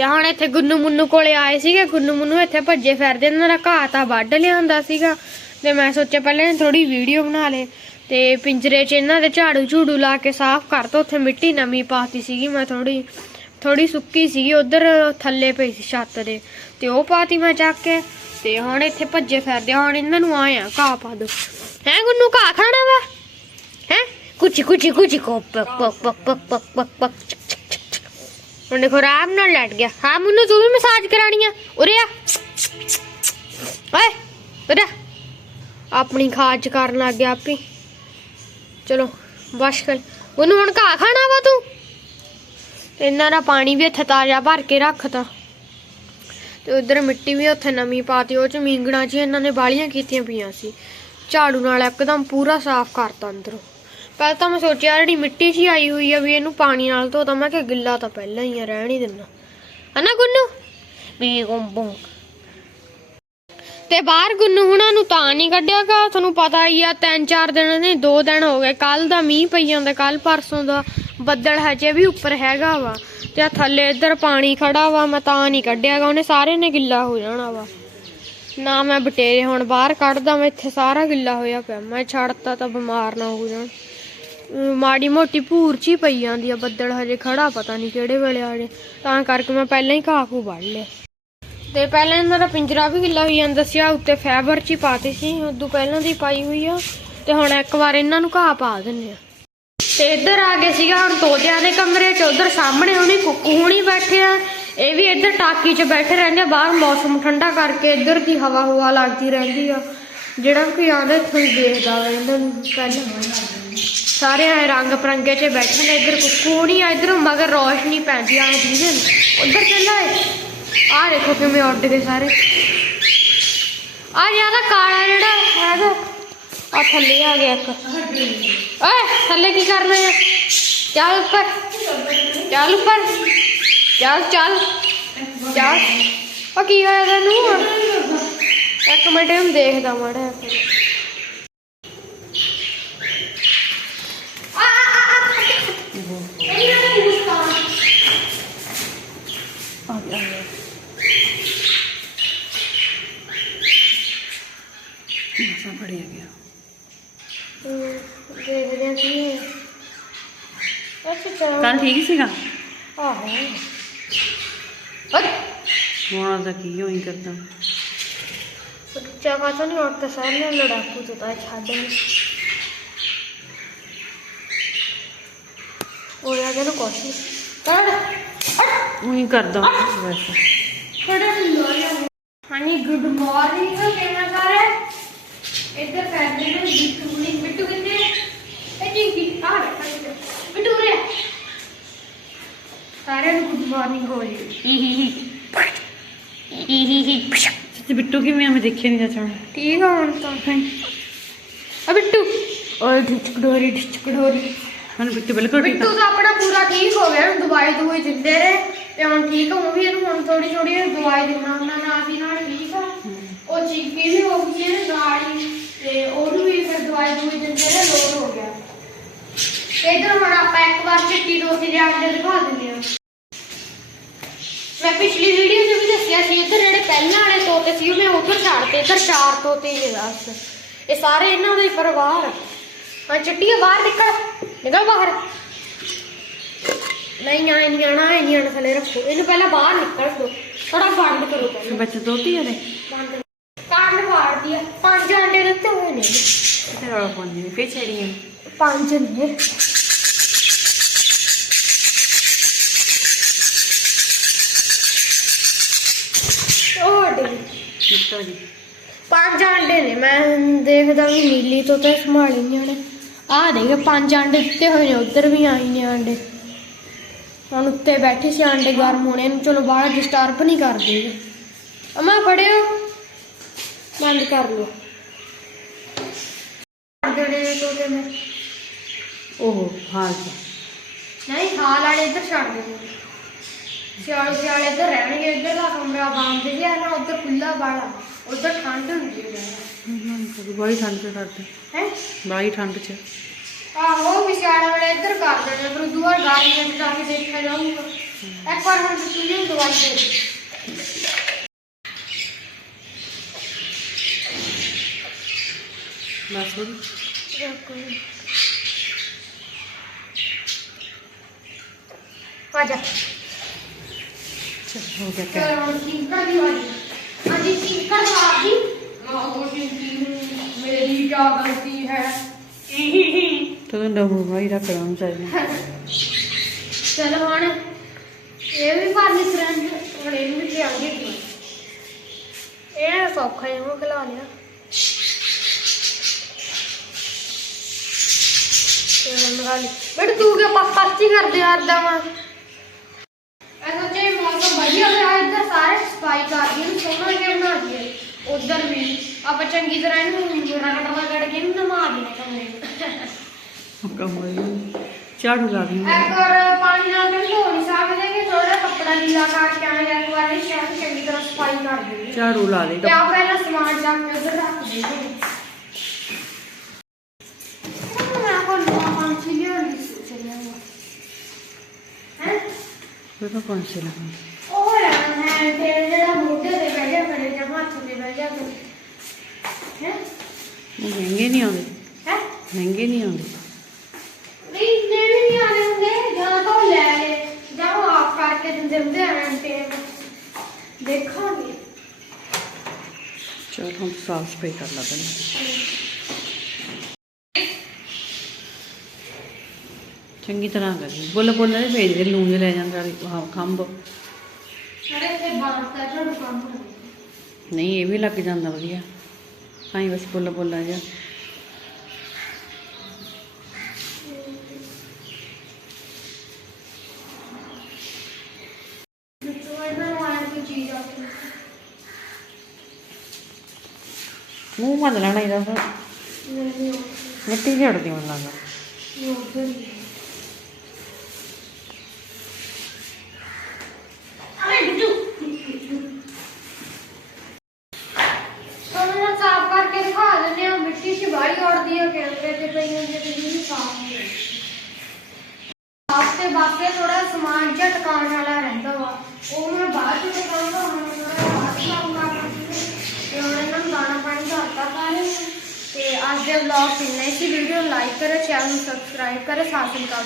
ਤੇ ਹੁਣ ਇੱਥੇ ਗੁੰਨੂ ਮੁੰਨੂ ਕੋਲੇ ਆਏ ਸੀਗੇ ਗੁੰਨੂ ਮੁੰਨੂ ਇੱਥੇ ਭੱਜੇ ਫਿਰਦੇ ਇਹਨਾਂ ਦਾ ਘਾਹ ਤਾਂ ਵੱਢ ਲਿਆਂਦਾ ਸੀਗਾ ਤੇ ਮੈਂ ਸੋਚਿਆ ਪਹਿਲਾਂ ਥੋੜੀ ਵੀਡੀਓ ਬਣਾ ਲੇ ਤੇ ਪਿੰਜਰੇ 'ਚ ਇਹਨਾਂ ਦੇ ਝਾੜੂ ਝੂੜੂ ਲਾ ਕੇ ਸਾਫ਼ ਕਰਤਾ ਉੱਥੇ ਮਿੱਟੀ ਨਵੀਂ ਪਾਤੀ ਸੀਗੀ ਮੈਂ ਥੋੜੀ ਥੋੜੀ ਸੁੱਕੀ ਸੀਗੀ ਉਧਰ ਥੱਲੇ ਪਈ ਸੀ ਛੱਤ ਦੇ ਤੇ ਉਹ ਪਾਤੀ ਮੈਂ ਚੱਕ ਕੇ ਤੇ ਹੁਣ ਇੱਥੇ ਭੱਜੇ ਫਿਰਦੇ ਹੁਣ ਇਹਨਾਂ ਨੂੰ ਆਏ ਆ ਘਾਹ ਪਾ ਦੋ ਹੈ ਗੁੰਨੂ ਘਾਹ ਖਾਣਾ ਵਾ ਹੈ ਕੁਚੀ ਕੁਚੀ ਕੁਚੀ ਕੋ ਪਕ ਪਕ ਪਕ ਪਕ ਪਕ ਪਕ ਪਕ ਚਕ, ਚਕ, ਚਕ, ਚਕ। ਹੁਣ ਦੇਖੋ ਆਰਾਮ ਨਾਲ ਲੈਟ ਗਿਆ। ਹਾਂ ਮੈਨੂੰ, ਤੂੰ ਵੀ ਮਸਾਜ ਕਰਾਣੀ ਆ। ਉਰੇ ਆ। ਓਏ, ਉਰੇ ਆਪਣੀ ਖਾਜ ਕਰਨ ਲੱਗ ਗਿਆ ਆਪੀ। ਚਲੋ ਬਸ ਕਰ। ਉਹਨੂੰ ਹੁਣ ਘਾਹ ਖਾਣਾ ਵਾ ਤੂੰ? ਇਹਨਾਂ ਦਾ ਪਾਣੀ ਵੀ ਇੱਥੇ ਤਾਜ਼ਾ ਭਰ ਕੇ ਰੱਖਤਾ। ਤੇ ਉਧਰ ਮਿੱਟੀ ਵੀ ਉੱਥੇ ਨਵੀਂ ਪਾਤੀ। ਉਹ ਚ ਮੀਂਗਣਾ ਚ ਇਹਨਾਂ ਨੇ ਬਾਲੀਆਂ ਕੀਤੀਆਂ ਪਈਆਂ ਸੀ। ਝਾੜੂ ਨਾਲ ਇੱਕਦਮ ਪੂਰਾ ਸਾਫ਼ ਕਰਤਾ ਅੰਦਰੋਂ। ਪਹਿਲਾਂ ਤਾਂ ਮੈਂ ਸੋਚਿਆ ਜਿਹੜੀ ਮਿੱਟੀ ਹੀ ਆਈ ਹੋਈ ਆ ਵੀ ਇਹਨੂੰ ਪਾਣੀ ਨਾਲ ਧੋਤਾ ਮੈਂ ਕਿ ਗਿੱਲਾ ਤਾਂ ਪਹਿਲਾਂ ਹੀ ਆ ਰਹਿਣ ਹੀ ਦਿੰਦਾ। ਹਨਾ ਗੁੰਨੂ? ਵੀ ਗੁੰਬੂ ਤੇ ਬਾਹਰ ਗੁੰਨੂ ਹੁਣਾਂ ਨੂੰ ਤਾਂ ਨਹੀਂ ਕੱਢਿਆਗਾ ਤੁਹਾਨੂੰ ਪਤਾ ਹੀ ਆ ਤਿੰਨ ਚਾਰ ਦਿਨ ਨਹੀਂ ਦੋ ਦਿਨ ਹੋ ਗਏ ਕੱਲ ਦਾ ਮੀਂਹ ਪਈ ਜਾਂਦਾ ਕੱਲ ਪਰਸੋਂ ਦਾ ਬੱਦਲ ਹਜੇ ਵੀ ਉੱਪਰ ਹੈਗਾ ਵਾ ਤੇ ਆ ਥੱਲੇ ਇੱਧਰ ਪਾਣੀ ਖੜਾ ਵਾ ਮੈਂ ਤਾਂ ਨਹੀਂ ਕੱਢਿਆਗਾ ਉਹਨੇ ਸਾਰੇ ਨੇ ਗਿੱਲਾ ਹੋ ਜਾਣਾ ਵਾ। ਨਾ ਮੈਂ ਬਟੇਰੇ ਹੁਣ ਬਾਹਰ ਕੱਢਦਾ ਮੈਂ ਇੱਥੇ ਸਾਰਾ ਗਿੱਲਾ ਹੋਇਆ ਪਿਆ ਮੈਂ ਛੱਡਤਾ ਤਾਂ ਬਿਮਾਰ ਨਾ ਹੋ ਜਾਣ। ਮਾੜੀ ਮੋਟੀ ਭੂਰ ਚ ਹੀ ਪਈ ਜਾਂਦੀ ਆ, ਬੱਦਲ ਹਜੇ ਖੜਾ ਪਤਾ ਨਹੀਂ ਕਿਹੜੇ ਵੇਲੇ ਆ ਜੇ। ਤਾਂ ਕਰਕੇ ਮੈਂ ਪਹਿਲਾਂ ਹੀ ਘਾਹ ਘੂ ਵੜ ਲਿਆ। ਤੇ ਪਹਿਲਾਂ ਇਹਨਾਂ ਦਾ ਪਿੰਜਰਾ ਵੀ ਗਿੱਲਾ ਹੋਈ ਜਾਂਦਾ ਸੀ, ਆ ਉੱਤੇ ਫਾਈਬਰ ਚ ਹੀ ਪਾਤੀ ਸੀ, ਉਦੋਂ ਪਹਿਲਾਂ ਦੀ ਪਾਈ ਹੋਈ ਆ। ਤੇ ਹੁਣ ਇੱਕ ਵਾਰ ਇਹਨਾਂ ਨੂੰ ਘਾਹ ਪਾ ਦਿੰਨੇ ਆ। ਤੇ ਇੱਧਰ ਆ ਗਏ ਸੀਗਾ, ਹੁਣ ਤੋਤਿਆਂ ਦੇ ਕਮਰੇ ਚ, ਉਧਰ ਸਾਹਮਣੇ ਹੁਣੀ ਕੁੱਕੂ ਹੁਣੀ ਬੈਠੇ ਆ। ਇਹ ਵੀ ਇੱਧਰ ਟਾਕੀ 'ਚ ਬੈਠੇ ਰਹਿੰਦੇ ਬਾਹਰ ਮੌਸਮ ਠੰਡਾ ਕਰਕੇ ਇੱਧਰ ਦੀ ਹਵਾ ਹੁਵਾ ਲੱਗਦੀ ਰਹਿੰਦੀ ਆ। ਜਿਹੜਾ ਕੋਈ ਆਉਂਦਾ ਇੱਥੋਂ ਹੀ ਦੇਖਦਾ ਰਹਿੰਦਾ ਪਹਿਲਾਂ ਸਾਰੇ ਐ ਰੰਗ ਪਰੰਗੇ 'ਚ ਬੈਠੇ ਨੇ, ਇੱਧਰ ਕੁੱਕੂ ਆ, ਇੱਧਰ ਮਗਰ ਰੋਸ਼ਨੀ ਪੈਂਦੀ ਆ ਦੀਦੇ ਉਧਰ ਚੱਲਾ ਆ ਦੇਖੋ ਕਿਵੇਂ ਉੱਡ ਗਏ ਸਾਰੇ। ਆ ਜ਼ਿਆਦਾ ਕਾਲਾ ਜਿਹੜਾ ਹੈਗਾ ਆ ਥੱਲੇ ਆ ਗਿਆ ਇੱਕ। ਓਏ, ਥੱਲੇ ਕੀ ਕਰਨਾ ਹੈ? ਚੱਲ ਉੱਪਰ ਚੱਲ ਉੱਪਰ। ਚੱਲ ਚੱਲ। ਚੱਲ। ਉਹ ਕੀ ਹੋਇਆ ਤੈਨੂੰ? ਇੱਕ ਮਿੰਟ, ਇਹਨੂੰ ਦੇਖਦਾ ਮਾੜਾ ਜਿਹਾ ਫਿਰ। ਆ, ਆ, ਆ, ਆ, ਇਹਨਾਂ ਨੇ ਮੁਸਕਾਨ ਆ ਗਿਆ ਆ ਗਿਆ ਫੜਿਆ ਗਿਆ ਹਮ, ਦੇਖਦੇ ਹਾਂ ਕੀ ਹੈ। ਅੱਛਾ ਚੱਲ। ਕੱਲ ਠੀਕ ਸੀਗਾ? ਆਹੋ। ਹੁਣ ਦਾ ਕੀ ਹੋਈ ਕਰਦਾ? ਬੱਚਾ ਕਾਹਤੋਂ ਨਹੀਂ ਉੱਠਦਾ ਸਾਰਿਆਂ ਲੜਾਕੂ ਤੋਂ ਤਾਂ ਛੱਡ ਨਹੀਂ ਉਹ ਆ ਗਿਆ ਨਾ ਨਹੀਂ। ਕੱਢ ਉਹੀ ਕਰਦਾ। ਵੈਸੇ ਥੋੜਾ ਹਾਂਜੀ ਗੁੱਡ ਮਾਰਨਿੰਗ ਕਿਵੇਂ ਸਾਰੇ? ਇੱਧਰ ਫੈਮਲੀ ਨੂੰ ਬਿੱਟੂ ਨਹੀਂ ਬਿੱਟੂ ਕਿੰਨੇ? ਇਹ ਜੀ ਆ ਬਿੱਟੂ ਰੇ ਸਾਰਿਆਂ ਨੂੰ ਗੁੱਡ ਮਾਰਨਿੰਗ ਹੋ ਜੀ ਹੀ। ਹੀ ਹੀ ਹੀ। ਹੀ ਹੀ ਸੱਚ ਬਿੱਟੂ ਕਿਵੇਂ ਆ? ਮੈਂ ਦੇਖਿਆ ਨਹੀਂ ਚਾਚਾ ਠੀਕ ਆ ਹੁਣ ਤਾਂ। ਆ ਬਿੱਟੂ ਓਏ ਡਿਚ ਕਡੋਰੀ ਡਿਚ ਕਡੋਰੀ। ਹੁਣ ਬਿੱਟੂ ਬਿਲਕੁਲ ਠੀਕ ਬਿੱਟੂ ਤਾਂ ਆਪਣਾ ਪੂਰਾ ਠੀਕ ਹੋ ਗਿਆ। ਹੁਣ ਦਵਾਈ ਦਵਾਈ ਦਿੰਦੇ ਰਹੇ। ਤੇ ਹੁਣ ਠੀਕ ਹੋ ਵੀ ਇਹਨੂੰ ਹੁਣ ਥੋੜੀ ਥੋੜੀ ਦਵਾਈ ਦਿੰਨਾ ਉਹਨਾਂ ਨਾਲ ਦੀ ਨਾਲ ਠੀਕ ਆ। ਉਹ ਚੀਕੀ ਵੀ ਹੋ ਗਈ ਇਹਨੇ ਨਾਲ ਹੀ। ਤੇ ਉਹਨੂੰ ਵੀ ਫਿਰ ਦਵਾਈ ਦਵਾਈ ਦਿੰਦੇ ਰਹੇ ਲੋਡ ਹੋ ਗਿਆ। ਤੇ ਇਧਰ ਹੁਣ ਆਪਾਂ ਇੱਕ ਵਾਰ ਚਿੱਟੀ ਦੋਸੀ ਦੇ ਆਂਡੇ ਦਿਖਾ ਦਿੰਦੇ ਆ ਮੈਂ ਪਿਛਲੀ ਵੀਡੀਓ 'ਚ ਵੀ ਦੱਸਿਆ ਸੀ ਇੱਧਰ ਜਿਹੜੇ ਪਹਿਲਾਂ ਵਾਲੇ ਤੋਤੇ ਸੀ ਉਹਨੇ ਉੱਧਰ ਛੱਡਤੇ ਇੱਧਰ ਚਾਰ ਤੋਤੇ ਹੀ ਨੇ ਬਸ। ਇਹ ਸਾਰੇ ਇਹਨਾਂ ਦੇ ਪਰਿਵਾਰ ਆ। ਹਾਂ ਚਿੱਟੀਆਂ ਬਾਹਰ ਨਿਕਲ। ਨਿਕਲ ਬਾਹਰ। ਨਹੀਂ ਆਣਾ ਆਏ ਨਹੀਂ ਆਣਾ ਥੱਲੇ ਰੱਖੋ। ਇਹਨੂੰ ਪਹਿਲਾਂ ਬਾਹਰ ਨਿਕਲ ਦੋ। ਥੋੜਾ ਬੰਦ ਕਰੋ ਪਹਿਲਾਂ। ਬੱਚੇ ਦੋਤੀ ਦੇ ਕੰਨ ਮਾਰਦੀ ਆ। ਪੰਜ ਅੰਡੇ ਦਿੱਤੇ ਹੋਏ ਨੇ। ਤੇ ਰੌਲਾ ਪਾਉਂਦੀ ਨੇ ਫੇਰ ਛੇੜੀਆਂ ਪੰਜ ਨੇ। ਜੀ। ਅੰਡੇ ਨੇ। ਮੈਂ ਦੇਖਦਾ ਵੀ ਨੀਲੀ ਤੋਂ ਤੇ ਸੰਭਾਲੀਆਂ ਨੇ। ਆਹ ਦੇਖ ਪੰਜ ਅੰਡੇ ਦਿੱਤੇ ਹੋਏ ਨੇ। ਉੱਧਰ ਵੀ ਆਈ ਨੇ ਅੰਡੇ ਹੁਣ ਉੱਤੇ ਬੈਠੇ ਸੀ ਅੰਡੇ ਗਰਮ ਹੋਣੇ ਨੂੰ। ਚਲੋ ਬਾਹਰ ਡਿਸਟਰਬ ਨਹੀਂ ਕਰਦੇ। ਅਮਾ ਫੜਿਓ। ਬੰਦ ਕਰ ਲਓ। ਜਿਹੜੇ ਉਹ ਹਾਲ ਚ ਨਹੀਂ ਹਾਲ ਵਾਲੇ ਇੱਧਰ ਛੱਡ ਦੇ। ਸਿਆਲ ਸਿਆਲ ਇੱਧਰ ਰਹਿਣਗੇ ਇੱਧਰ ਦਾ ਕਮਰਾ ਬੰਦ ਜਿਹਾ ਨਾ ਉੱਧਰ ਖੁੱਲਾ ਬਾੜਾ ਉੱਧਰ ਠੰਡ ਹੁੰਦੀ ਹੈ। ਬੜੀ ਠੰਡ ਚ ਕਰਦੇ ਹੈ? ਬੜੀ ਠੰਡ ਚ। ਆਹੋ ਵਿਸ਼ਾਲ ਵਾਲੇ ਇੱਧਰ ਕਰ ਦੇਣੇ ਪਰ ਦੂਆ ਗਾੜੀਆਂ ਚ ਜਾ ਕੇ ਦੇਖਿਆ ਜਾਊਗਾ। ਇੱਕ ਵਾਰ ਹੁਣ ਤੁਸੀਂ ਨੂੰ ਦਵਾਈ ਦੇ ਬਸ ਹੋ ਗਈ ਆਜਾ ਚੱਲ ਹੋ ਗਿਆ ਕਹਿ ਚਲੋ ਚੀਕਾ ਦੀ ਵਾਲੀ ਅਜੀ ਆ ਗਈ। ਆਹੋ ਚੀਕੀ ਮੇਰੀ ਕੀ ਗਲਤੀ ਹੈ। ਤੂੰ ਡਬੂ ਭਾਈ ਰੱਖ ਲਾਂ ਚਾਹੀਦਾ ਚਲੋ ਹੁਣ ਇਹ ਵੀ ਭਾਰੀ ਸਰੰਜ ਹੁਣ ਇਹਨੂੰ ਵੀ ਲਿਆਉਂਗੀ। ਇਹ ਸੌਖਾ ਮੂੰਹ ਖਿਲਾ ਲਿਆ ਤੇ ਲਗਾ ਲਈ ਬੇਟ ਤੂੰ ਕਿ ਪਾਪਾ ਕੀ ਕਰਦੇ ਆਦਾ ਵਾ? ਐਸਾ ਜੇ ਮੌਸਮ ਵਧੀਆ ਹੋਇਆ ਇੱਧਰ ਸਾਰੇ ਸਫ਼ਾਈ ਕਰ ਦਈਏ ਸੋਹਣਾ ਜਿਹਾ ਬਣਾ ਦਈਏ। ਉਧਰ ਵੀ ਆਪਾਂ ਚੰਗੀ ਤਰ੍ਹਾਂ ਇਹਨੂੰ ਰਗੜ ਰਗੜ ਕੇ ਇਹਨੂੰ ਨਮਾ ਦਈਏ ਕਮਰੇ ਨੂੰ ਕੰਮ ਹੋਈ ਝਾੜੂ ਲਾ ਦੀ ਇੱਕ ਵਾਰ ਪਾਣੀ ਨਾਲ ਤਾਂ ਧੋ ਨਹੀਂ ਸਕਦੇ ਕਿ ਥੋੜਾ ਕੱਪੜਾ ਨੀਲਾ ਕਰਕੇ ਆਏ ਇੱਕ ਵਾਰ ਇਹ ਸ਼ਹਿਰ ਚੰਗੀ ਤਰ੍ਹਾਂ ਸਫ਼ਾਈ ਕਰ ਦੇਈਏ। ਝਾੜੂ ਲਾ ਦੇ। ਤੇ ਆ ਪਹਿਲਾਂ ਸਮਾਨ ਜਾ ਕੇ ਉਧਰ ਰੱਖ ਦੇ ਮੈਂ ਕੋਲ ਨਵਾਂ ਪੰਛੀ ਲਿਆਉਣੀ ਸੀ ਚੱਲਿਆ ਹੈ ਉਹ ਤਾਂ ਕੌਣ ਸੀ ਲਾ ਉਹ ਲੈਣਾ ਹੈ ਤੇ ਜਿਹੜਾ ਮੋਢੇ ਤੇ ਬਹਿ ਜਾ ਕਰੇ ਜਾਂ ਹੱਥ ਤੇ ਬਹਿ ਕਰੇ ਹੈ? ਉਹ ਮਹਿੰਗੇ ਨਹੀਂ ਆਉਂਦੇ। ਹੈ? ਮਹਿੰਗੇ ਨਹੀਂ ਆਉਂਦੇ। ਨਹੀਂ ਇੰਨੇ ਵੀ ਨਹੀਂ ਆਣੇ ਹੁੰਦੇ ਜਾਂ ਤਾਂ ਲੈ ਲੈ ਜਾਂ ਉਹ ਆਪ ਕਰਕੇ ਦਿੰਦੇ ਹੁੰਦੇ ਆਂ ਤੇ। ਦੇਖਾਂਗੇ। ਚਲ ਹੁਣ ਸਾਫ਼ ਸਫ਼ਾਈ ਕਰ ਲਾ ਪਹਿਲਾਂ। ਚੰਗੀ ਤਰ੍ਹਾਂ ਕਰ। ਬੋਲ ਬੋਲ ਦੇ ਭੇਜ ਦੇ ਲੂਣ ਜਿਹਾ ਲੈ ਜਾਂਦਾ ਹਾਂ ਖੰਭ। ਨਹੀਂ ਇਹ ਵੀ ਲੱਗ ਜਾਂਦਾ ਵਧੀਆ। ਹਾਂ ਬਸ ਬੋਲ ਬੋਲਾ ਜਾ। ਵਿੱਚੋਂ ਇਹਨਾਂ ਨੂੰ ਆਇਆ ਕੋਈ ਚੀਜ਼ ਆ ਕੇ ਮੂੰਹ ਮੱਦ ਲੈਣਾ ਇਹਦਾ ਮਿੱਟੀ ਝੜਦੀ ਮੈਨੂੰ ਲੱਗਦਾ ਇਹ ਉੱਧਰ ਹੀ ਹੈ। ਅਰੇ ਬਿੱਟੂ ਤੁਹਾਨੂੰ ਨਾ ਸਾਫ਼ ਕਰਕੇ ਦਿਖਾ ਦਿੰਦੇ ਆ ਮਿੱਟੀ ਚ ਬਾਹਰ ਉੜਦੀ ਆ ਕੈਮਰੇ ਤੇ ਪਈ ਹੁੰਦੀ ਹੈ ਤੇ ਨਹੀਂ ਸਾਫ਼ ਹੁੰਦੀ ਸਾਫ਼ ਤੇ ਬਾਕੀ ਥੋੜਾ ਸਮਾਨ ਜਿਹਾ ਟਿਕਾਣ ਵਾਲਾ ਰਹਿੰਦਾ ਵਾ ਉਹ ਮੈਂ ਬਾਅਦ ਚ ਟਿਕਾਉਂਦਾ ਹੁਣ ਮੈਂ ਥੋੜਾ ਬਾਅਦ ਚ ਲਾਉਂਗਾ ਤੇ ਹੁਣ ਇਹਨਾਂ ਨੂੰ ਦਾਣਾ ਪਾਣੀ ਘਾਟਾ ਪਾਣੀ ਤੇ ਅੱਜ ਦੇ ਵਲੌਗ ਇੰਨਾ ਹੀ ਸੀ ਵੀਡੀਓ ਲਾਈਕ ਕਰੋ ਚੈਨਲ ਨੂੰ ਸਬਸਕ੍ਰਾਈਬ ਕਰੋ ਸਾਥ ਨਿਕਾਲ